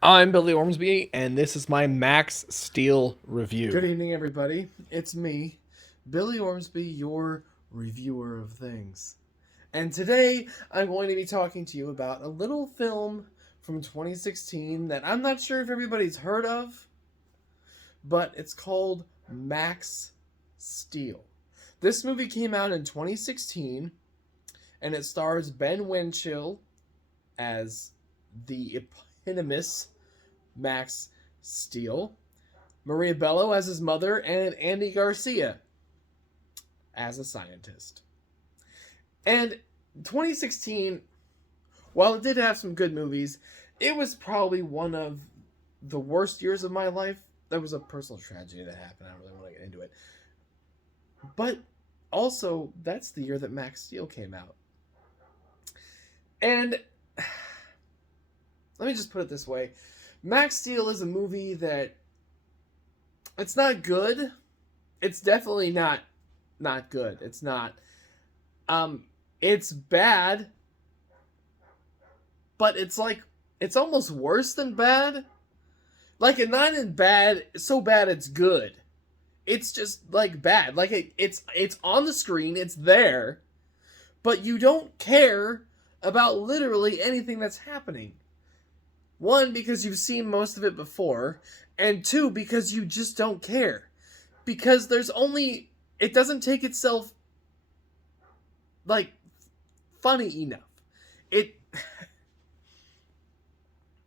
I'm Billy Ormsby, and this is my Max Steel review. Good evening, everybody. It's me, Billy Ormsby, your reviewer of things. And today I'm going to be talking to you about a little film from 2016 that I'm not sure if everybody's heard of, but it's called Max Steel. This movie came out in 2016, and it stars Ben Winchell as the eponymous Max Steel, Maria Bello as his mother, and Andy Garcia as a scientist. And 2016, while it did have some good movies, it was probably one of the worst years of my life. There was a personal tragedy that happened. I don't really want to get into it. But also, that's the year that Max Steel came out. And let me just put it this way. Max Steel is a movie that it's not good. It's definitely not good. It's not. It's bad, but it's almost worse than bad. Like, it's not in bad, so bad it's good. It's just like bad. Like it's on the screen, it's there, but you don't care about literally anything that's happening. One, because you've seen most of it before, and two, because you just don't care. Because it doesn't take itself, like, funny enough.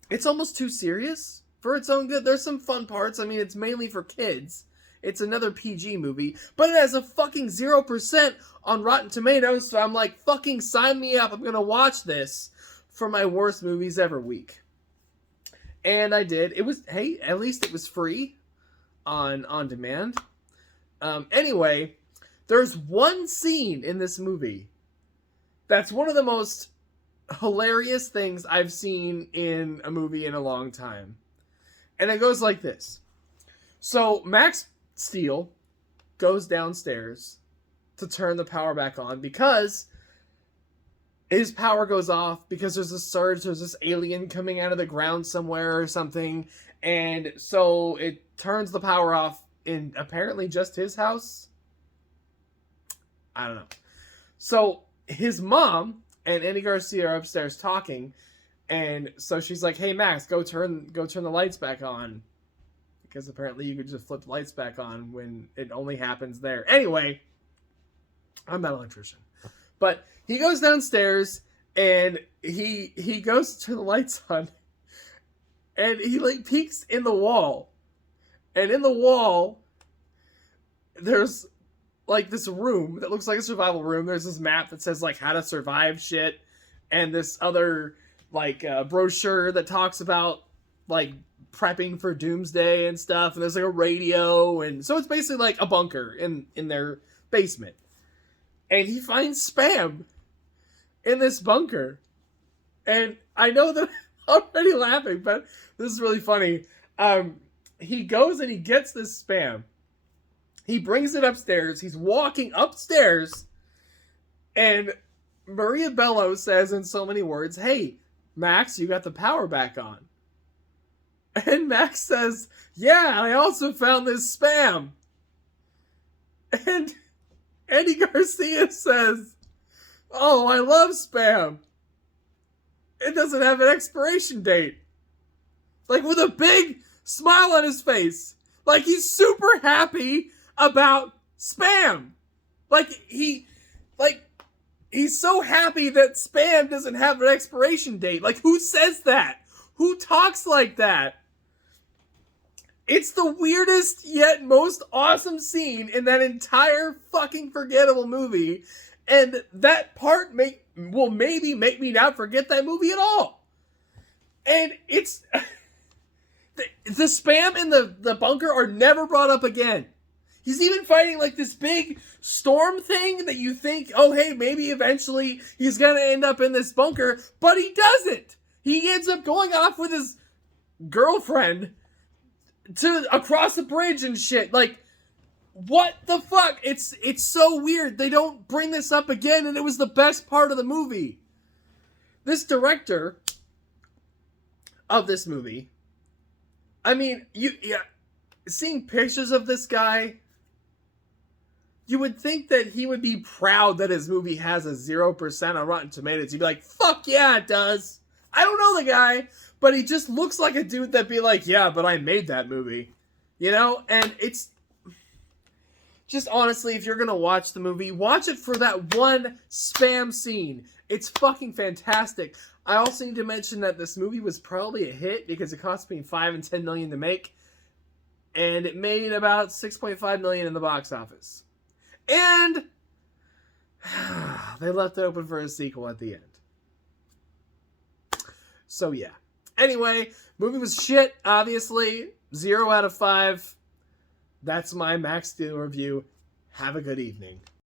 It's almost too serious for its own good. There's some fun parts. I mean, it's mainly for kids. It's another PG movie, but it has a fucking 0% on Rotten Tomatoes, so I'm like, fucking sign me up. I'm gonna watch this for my worst movies ever week. And I did. At least it was free on demand. Anyway, there's one scene in this movie that's one of the most hilarious things I've seen in a movie in a long time. And it goes like this. So Max Steel goes downstairs to turn the power back on because his power goes off because there's a surge, there's this alien coming out of the ground somewhere or something, and so it turns the power off in apparently just his house. I don't know. So his mom and Andy Garcia are upstairs talking, and so she's like, "Hey Max, go turn the lights back on." Because apparently you could just flip the lights back on when it only happens there. Anyway, I'm not an electrician. But he goes downstairs and he goes to turn the lights on, and he like peeks in the wall. And in the wall there's like this room that looks like a survival room. There's this map that says like how to survive shit, and this other like brochure that talks about like prepping for doomsday and stuff, and there's like a radio, and so it's basically like a bunker in their basement. And he finds Spam in this bunker. And I know that I'm already laughing, but this is really funny. He goes and he gets this Spam. He brings it upstairs. He's walking upstairs. And Maria Bello says in so many words, "Hey, Max, you got the power back on." And Max says, "Yeah, I also found this Spam." And Andy Garcia says, "Oh, I love Spam. It doesn't have an expiration date." Like, with a big smile on his face. Like, he's super happy about Spam. He's so happy that Spam doesn't have an expiration date. Like, who says that? Who talks like that? It's the weirdest yet most awesome scene in that entire fucking forgettable movie. And that part will maybe make me not forget that movie at all. And it's... the Spam in the bunker are never brought up again. He's even fighting like this big storm thing that you think, oh hey, maybe eventually he's gonna end up in this bunker. But he doesn't. He ends up going off with his girlfriend to across the bridge and shit. Like, what the fuck? It's so weird. They don't bring this up again, and it was the best part of the movie. This director of this movie I mean, seeing pictures of this guy, you would think that he would be proud that his movie has a 0% on Rotten Tomatoes. He'd be like, fuck yeah, it does. I don't know the guy, but he just looks like a dude that'd be like, yeah, but I made that movie. You know? And it's just honestly, if you're gonna watch the movie, watch it for that one spam scene. It's fucking fantastic. I also need to mention that this movie was probably a hit because it cost between $5 and $10 million to make, and it made about $6.5 million in the box office. And they left it open for a sequel at the end. So yeah. Anyway, movie was shit, obviously. 0 out of 5. That's my Max Steel review. Have a good evening.